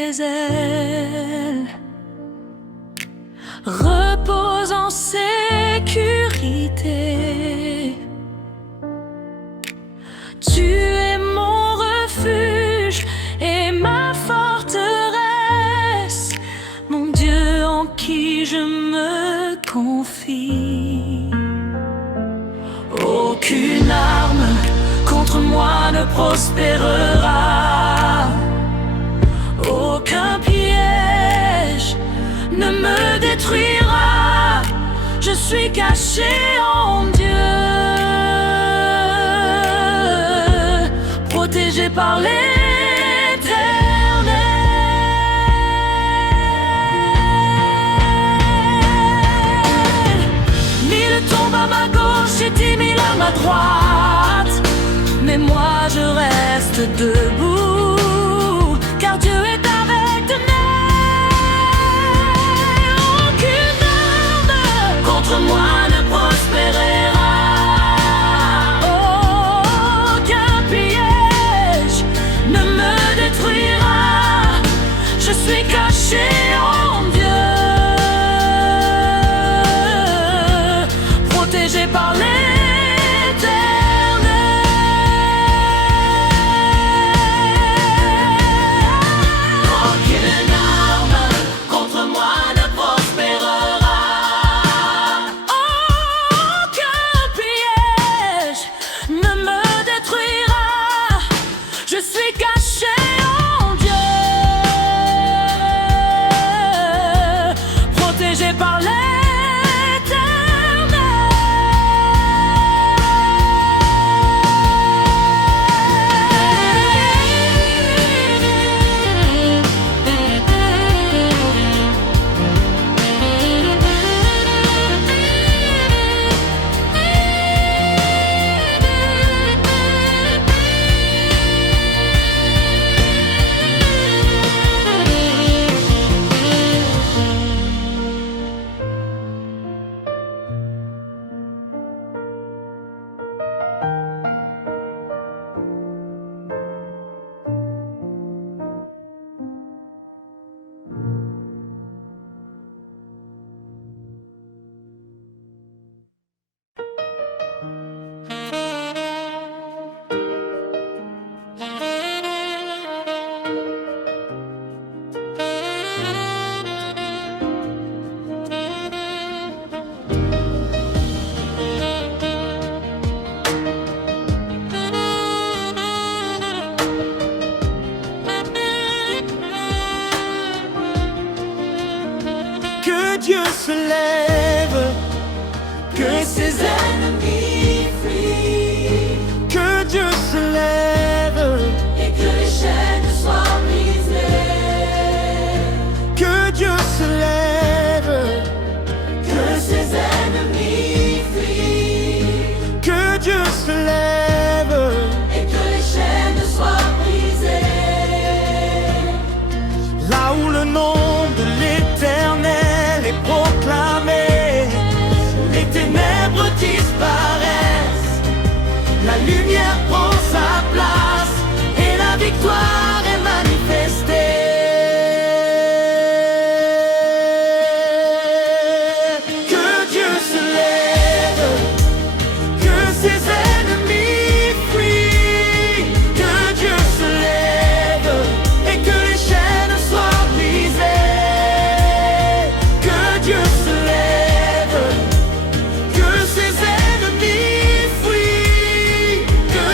tes ailes, repose en sécurité. Tu es mon refuge et ma forteresse, mon Dieu en qui je me confie. Aucune arme contre moi ne prospérera, aucun piège ne me détruira. Je suis caché en Dieu, protégé par l'Éternel. Mille tombent à ma gauche et 10 000 à ma droite, mais moi je reste debout, car Dieu est avec nous. Aucune arme contre moi ne prospérera, aucun piège ne me détruira. Je suis caché en Dieu, protégé par l'Éternel. Que Dieu se lève, que ses ennemis fuient. Que Dieu se lève Et que les chaînes soient brisées. que Dieu se lève, Que ses ennemis fuient. que Dieu se lève. Et que les chaînes soient brisées. Là où le nom de l'Éternel est proclamé, les ténèbres disparaissent, la lumière prend sa place et la victoire est manifestée. Que Dieu se lève, que ses ennemis fuient. Que Dieu se lève et que les chaînes soient brisées. Que Dieu se lève, que ses ennemis fuient. Que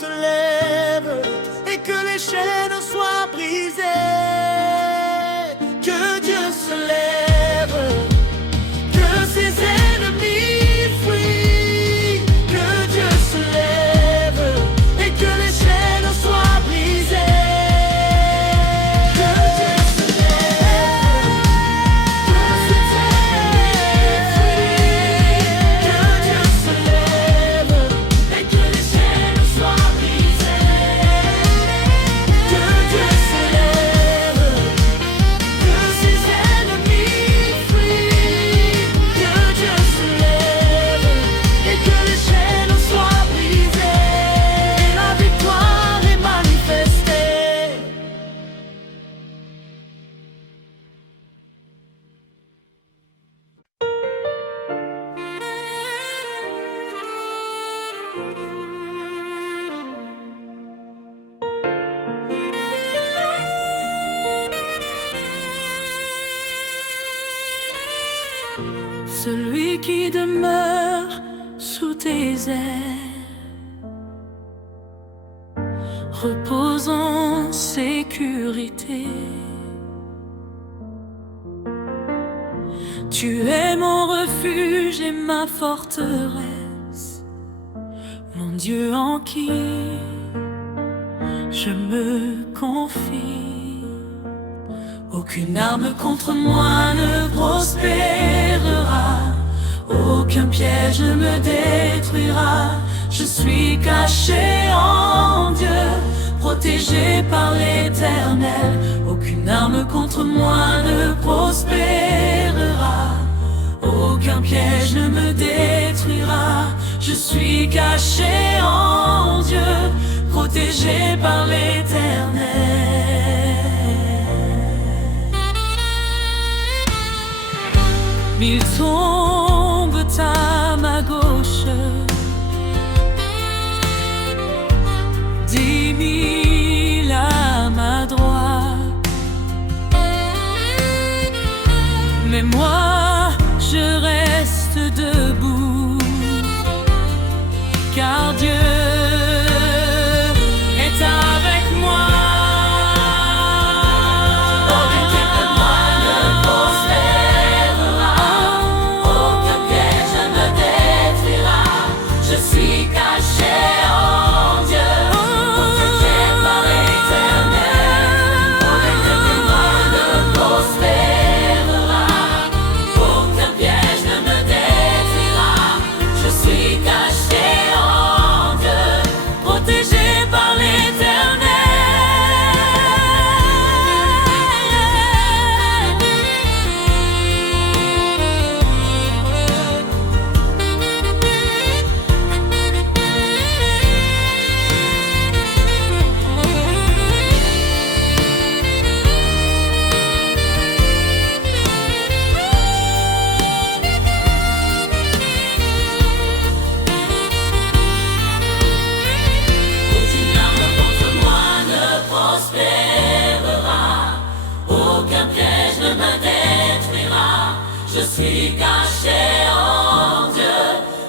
se lève et que les chaînes soient brisées. Que Dieu se lève, que ses ennemis fuient. Que Dieu se lève et que les chaînes soient brisées. Que Dieu se lève, que ses ennemis fuient. Que Dieu se lève et que les chaînes soient brisées. Que Dieu se lève, que ses ennemis fuient. Que Dieu se lève et que les chaînes soient brisées. Et la victoire est manifestée. Celui qui demeure sous tes ailes repose en sécurité. Tu es mon refuge et ma forteresse, mon Dieu en qui je me confie. Aucune arme contre moi ne prospérera, aucun piège ne me détruira. Je suis caché en Dieu, protégé par l'Éternel. Aucune arme contre moi ne prospérera, aucun piège ne me détruira. Je suis caché en Dieu, protégé par l'Éternel. Mille tombent à ma gauche, 10 000 à ma droite, mais moi je reste debout, car Dieu est avec moi. Je suis caché en Dieu, protégé par l'Éternel. Aucune arme contre moi ne prospérera. Aucun piège ne me détruira. Je suis caché en Dieu, protégé par l'Éternel. Aucun piège ne me détruira. Je suis caché en Dieu,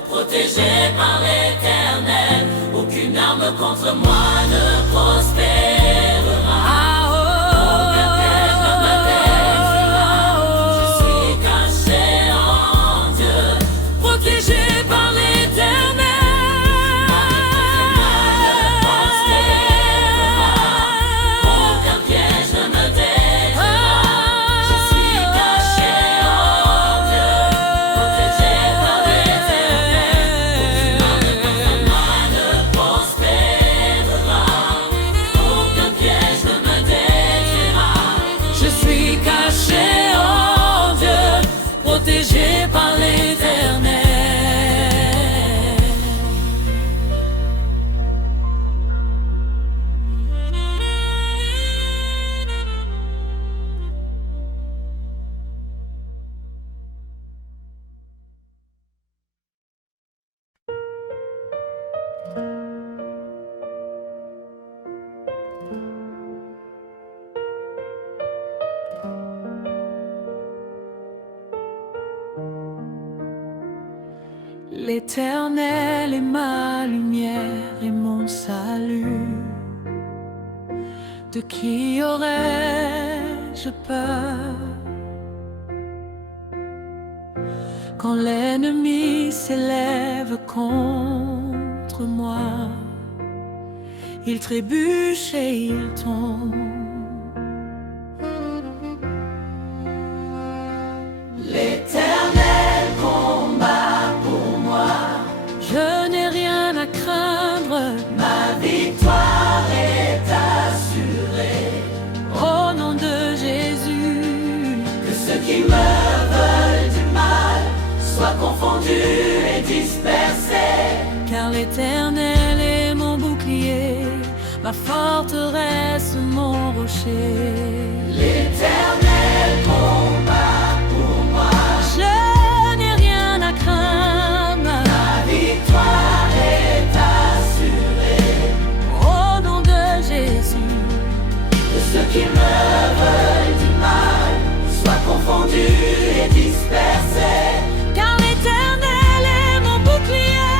protégé par l'Éternel. Aucune arme contre moi ne prospérera. Aucun piège ne me détruira. Je suis caché en Dieu, protégé par l'Éternel. L'Éternel est ma lumière et mon salut. De qui aurais-je peur quand l'ennemi s'élève contre moi? Il trébuche et il tombe. L'Éternel combat pour moi. Je n'ai rien à craindre. Ma victoire est assurée. Au nom de Jésus, que ceux qui me veulent du mal soient confondus et dispersés. Car l'Éternel est mon bouclier, ma forteresse, mon rocher. L'Éternel combat pour moi. Je n'ai rien à craindre. Ma victoire est assurée. Au nom de Jésus, que ceux qui me veulent du mal soient confondus et dispersés. Car l'Éternel est mon bouclier,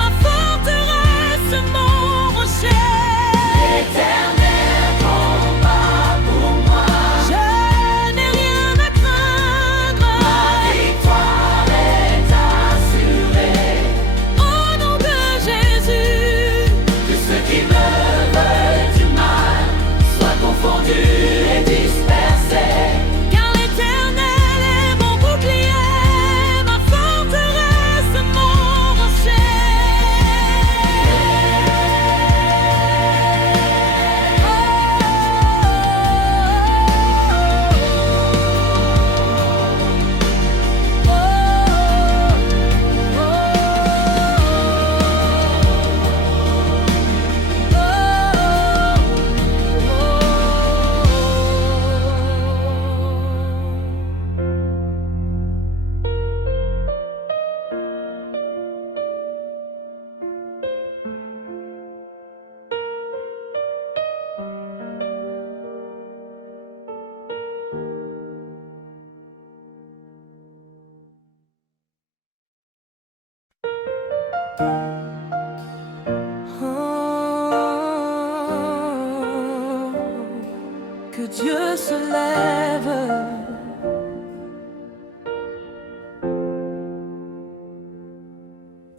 ma forteresse, mon rocher. L'Éternel combat pour moi. Je n'ai rien à craindre. Ma victoire est assurée. Au nom de Jésus, que ceux qui me veulent du mal soient confondus et dispersés. Car l'Éternel est mon bouclier, ma forteresse, mon rocher. Que Dieu se lève,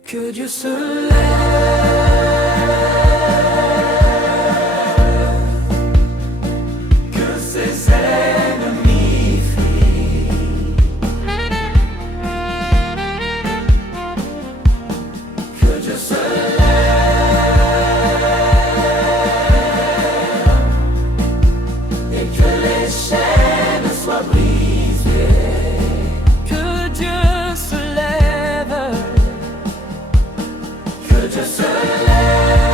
que Dieu se lève, que ses ennemis fuient, que Dieu se chaînes soient brisées. Que Dieu se lève, que Dieu se lève,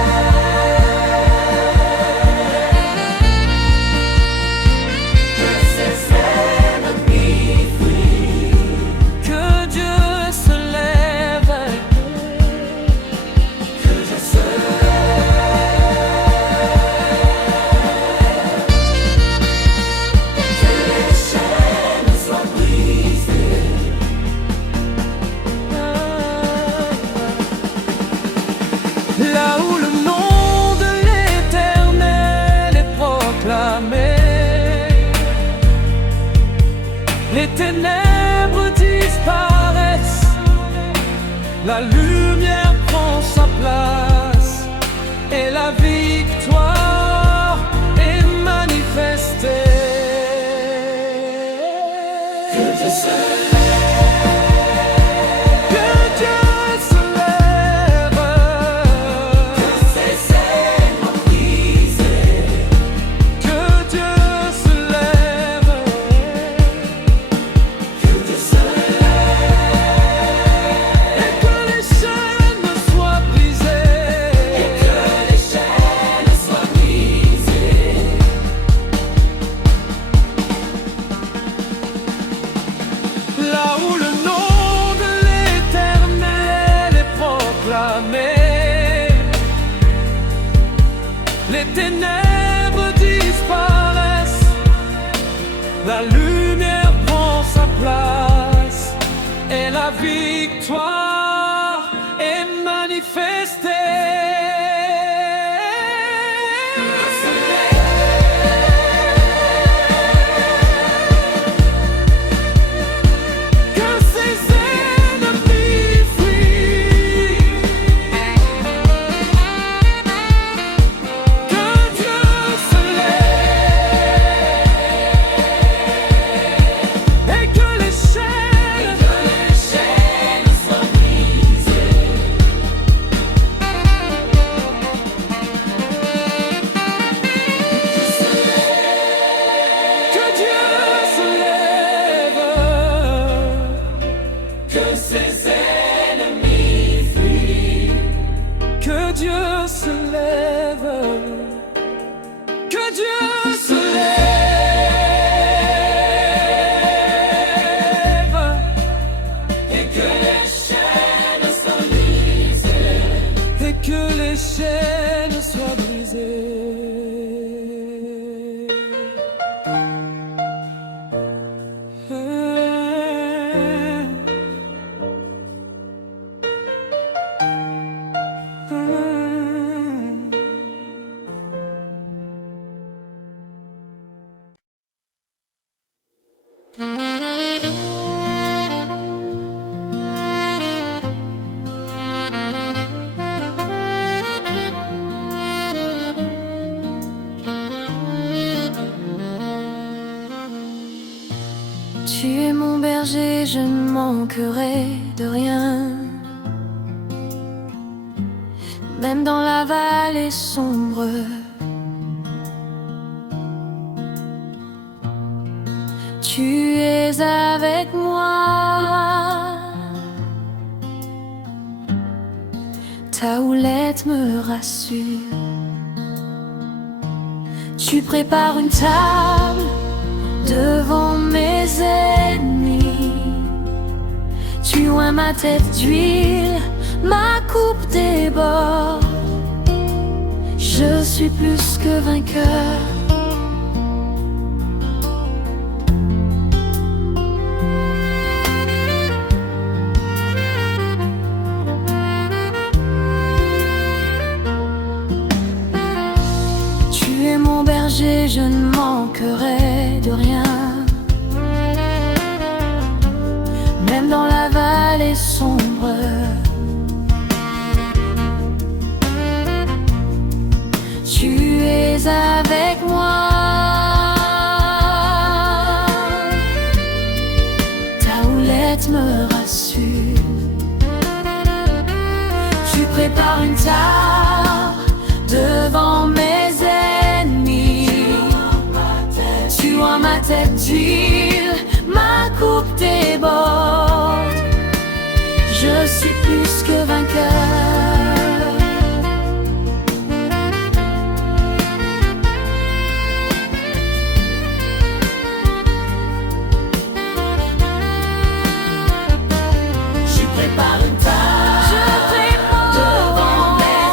que ses ennemis fuient. Que Dieu se lève, que Dieu se là où le nom de l'Éternel est proclamé, les ténèbres disparaissent, la lumière prend sa place et la victoire est manifestée. Que Dieu se les ténèbres disparaissent, la lumière prend sa place et la victoire est manifestée. soit brisée. Tu es mon berger, je ne manquerai de rien. Même dans la vallée sombre, tu es avec moi. Ta houlette me rassure. Tu prépares une table devant mes ennemis. Tu oins ma tête d'huile, ma coupe déborde. Je suis plus que vainqueur. Tu es mon berger, je ne manquerai de rien. Même dans la vallée sombre, tu es avec moi. Ta houlette me rassure. Tu prépares une table devant mes ennemis. Tu oins ma tête d'huile, ma coupe déborde. Je suis plus que vainqueur. Je prépare une table devant mes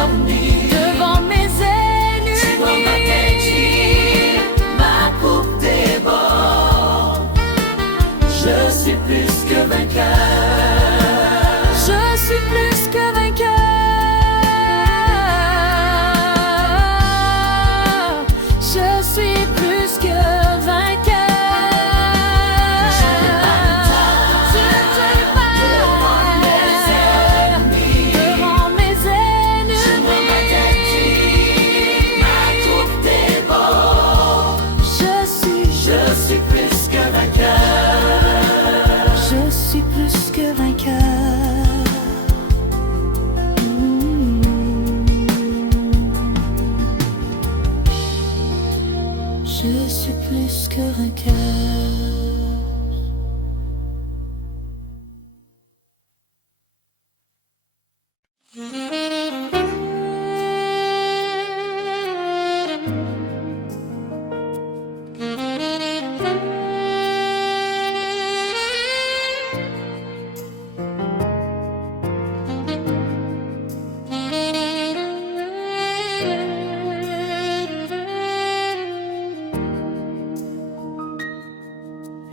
ennemis. Devant mes ennemis. Tu oins ma tête d'huile, ma coupe déborde. Je suis plus que vainqueur. Je suis plus que vainqueur. Je suis plus que vainqueur. Je te parle devant mes ennemis. Tu oins ma tête d'huile, ma coupe déborde. Je suis plus que vainqueur. Je suis plus que vainqueur. Je suis plus que vainqueur.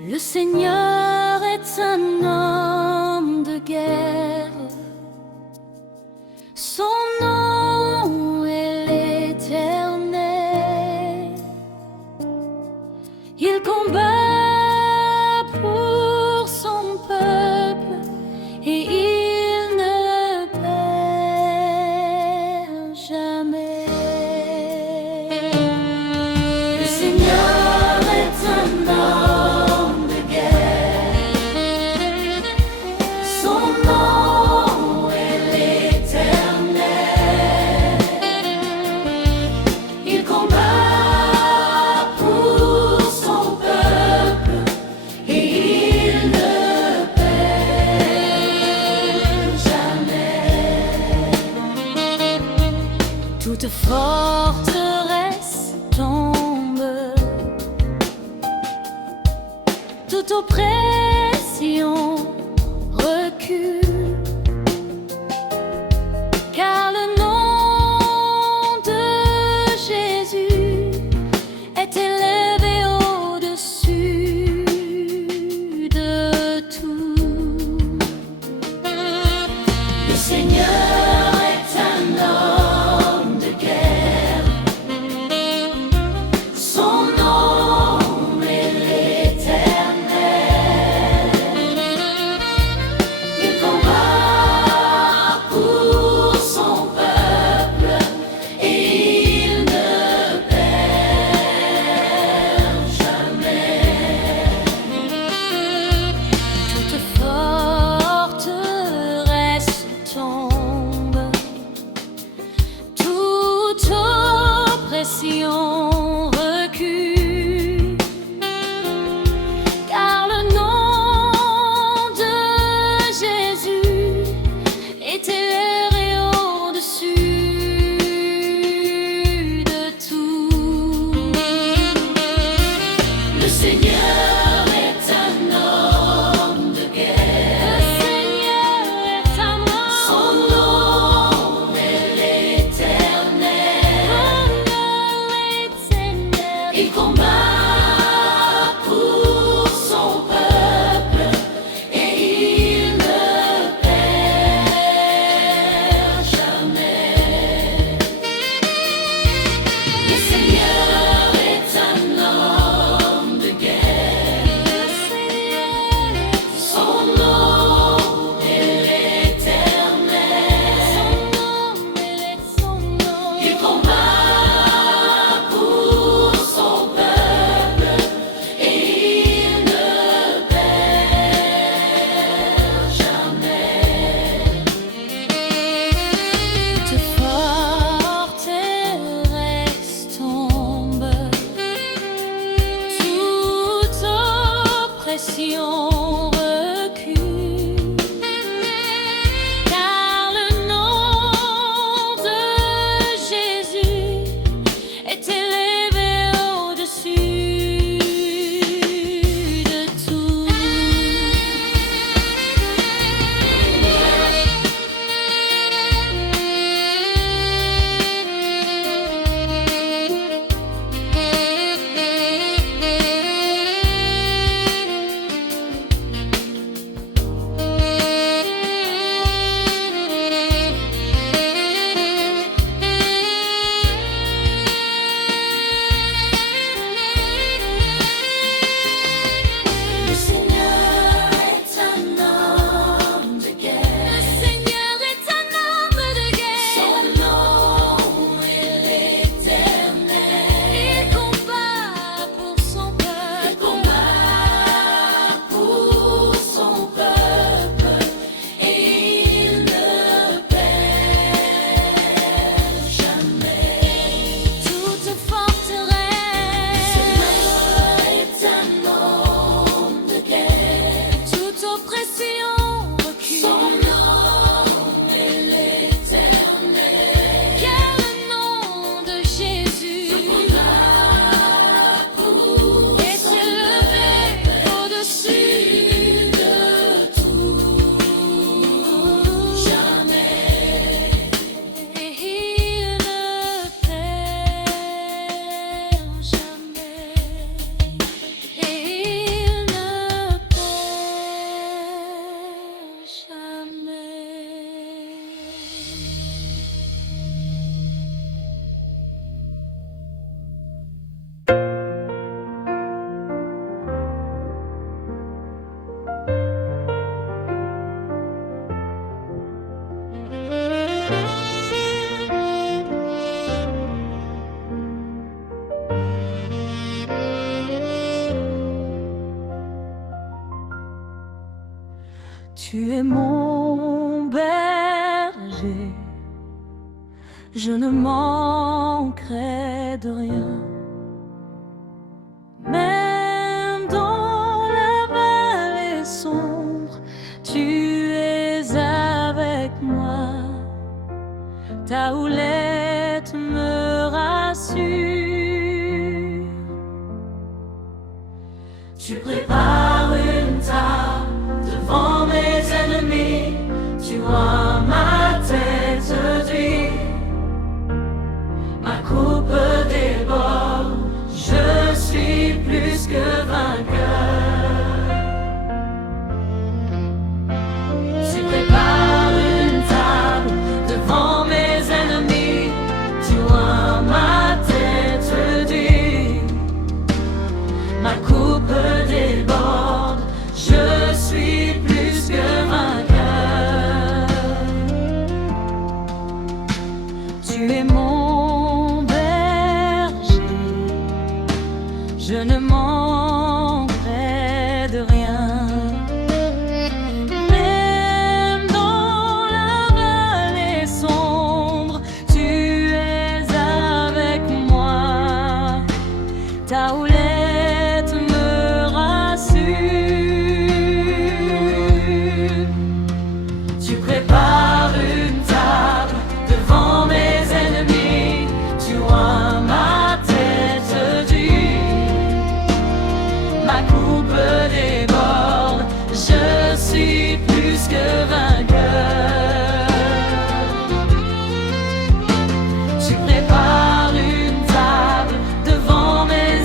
Le Seigneur est un homme de guerre. Son nom est l'Éternel. Il combat pour son peuple et il ne perd jamais. Le Seigneur est un homme de guerre. Son nom est l'Éternel. Il combat pour son peuple et il ne perd jamais. Toute forteresse tombe, toute oppression recule, car le nom Il combat pour son peuple et il ne perd jamais. Le Seigneur est un homme de guerre. Son nom est l'Éternel. Il combat pour son peuple et il ne perd jamais. Toute forteresse tombe, toute oppression recule, car le nom de Jésus est élevé au-dessus de tout. Le Seigneur est un homme de guerre. Le Seigneur est un homme de guerre. Son nom est l'Éternel. Il combat pour son peuple. Il combat pour son peuple et il ne perd jamais. Toute forteresse. Le Seigneur est un homme de guerre. Toute oppression recule. Son nom est l'Éternel. Car le nom de Jésus est élevé au-dessus de tout. Jamais. Et il ne perd jamais. Et il ne perd Tu es mon berger, je ne manquerai de rien. Même dans la vallée sombre, tu es avec moi. Ta houlette me rassure. Tu prépares une table devant mes ennemis. Tu vois ma tête d'huile. Ma coupe déborde. Je suis plus que vainqueur. Tu prépares une table devant mes ennemis. Tu vois ma tête d'huile. Ma coupe déborde. Je suis plus que vainqueur. Tu es mon berger. Je ne manquerai de rien. Même dans la vallée sombre, tu es avec moi. Ta houlette me rassure. Tu prépares une table devant mes ennemis. Tu vois ma tête d'huile. Ma coupe déborde. Je suis plus que vainqueur. Tu prépares une table devant mes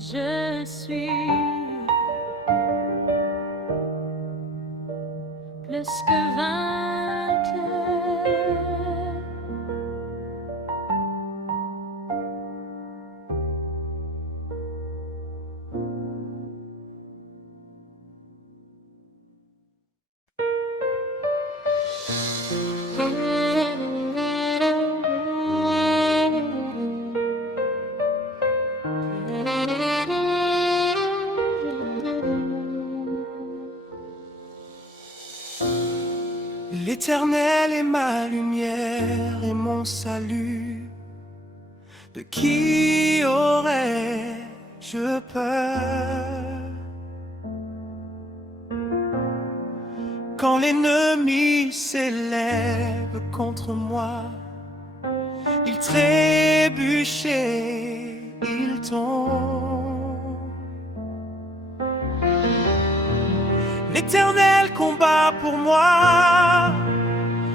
je suis plus que vainqueur. L'Éternel est ma lumière et mon salut. De qui aurais-je peur? Quand l'ennemi s'élève contre moi, il trébuche et il tombe. L'Éternel combat pour moi,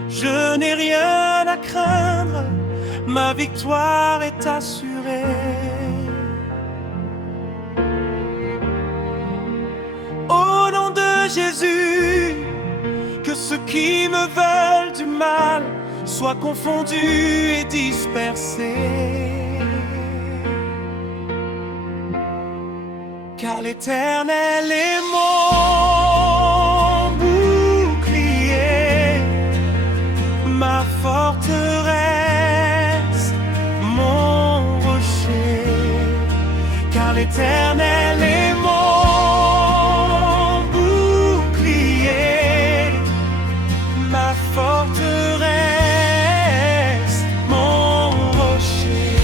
je n'ai rien à craindre, ma victoire est assurée. Au nom de Jésus, que ceux qui me veulent du mal soient confondus et dispersés. Car l'Éternel est mon bouclier, ma forteresse, mon rocher. Car l'Éternel est mon bouclier, ma forteresse, mon rocher.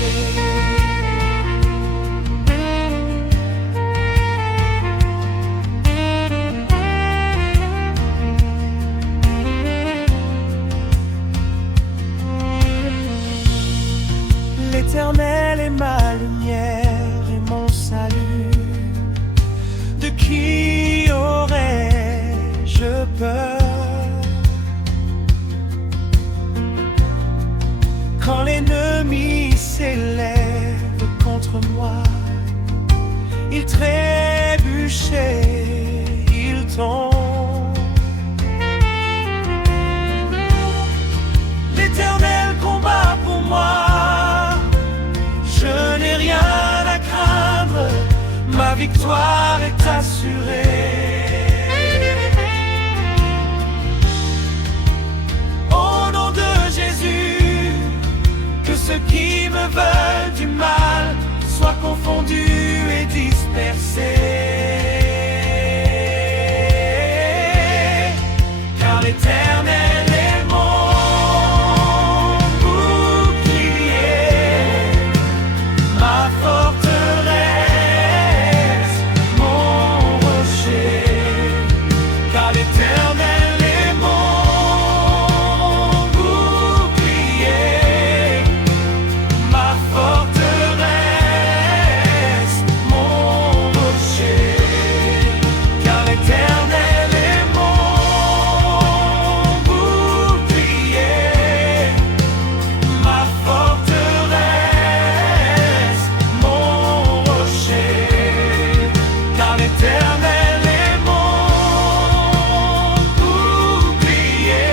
L'Éternel est ma lumière et mon salut. De qui aurais-je peur? Quand l'ennemi s'élève contre moi, il trébuche et il tombe. L'Éternel combat pour moi, je n'ai rien à craindre, ma victoire est assurée. Au nom de Jésus, que ceux qui me veulent du mal soient confondus et dispersés. Car l'Éternel est mon bouclier, ma forteresse, mon rocher. Car l'Éternel est mon bouclier, ma forteresse, mon rocher. Car l'Éternel est mon bouclier, ma forteresse, mon rocher. Car l'Éternel est mon bouclier,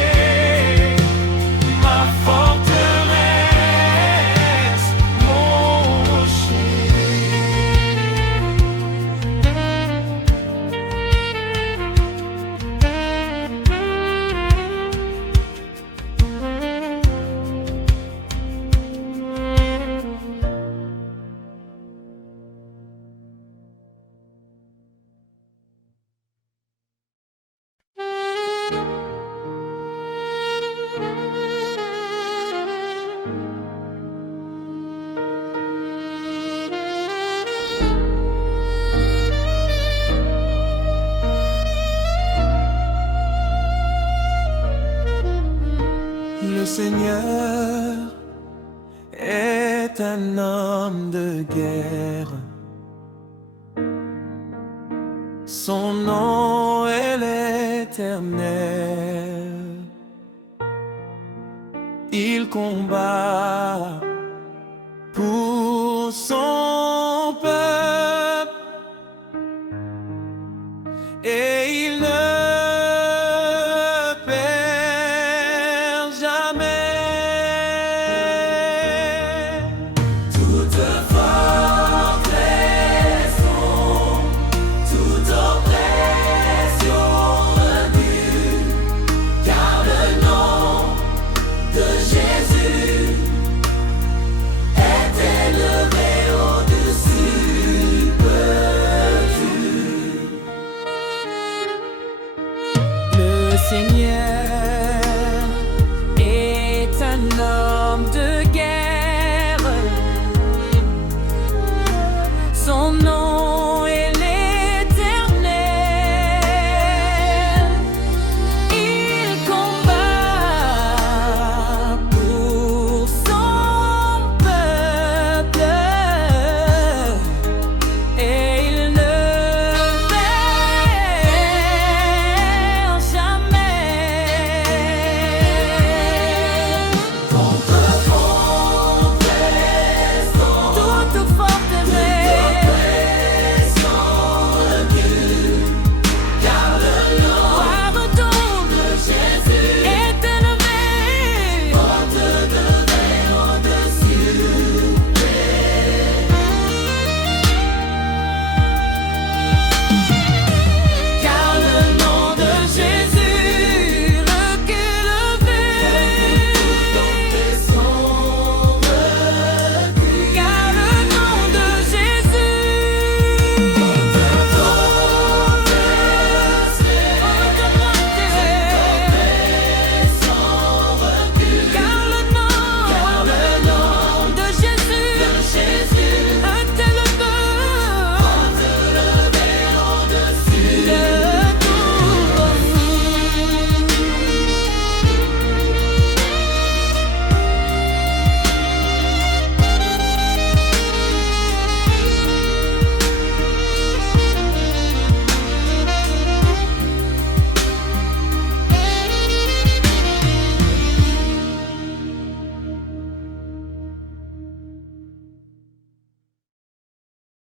ma forteresse, mon rocher. Le Seigneur est un homme de guerre. Son nom est l'Éternel. Il combat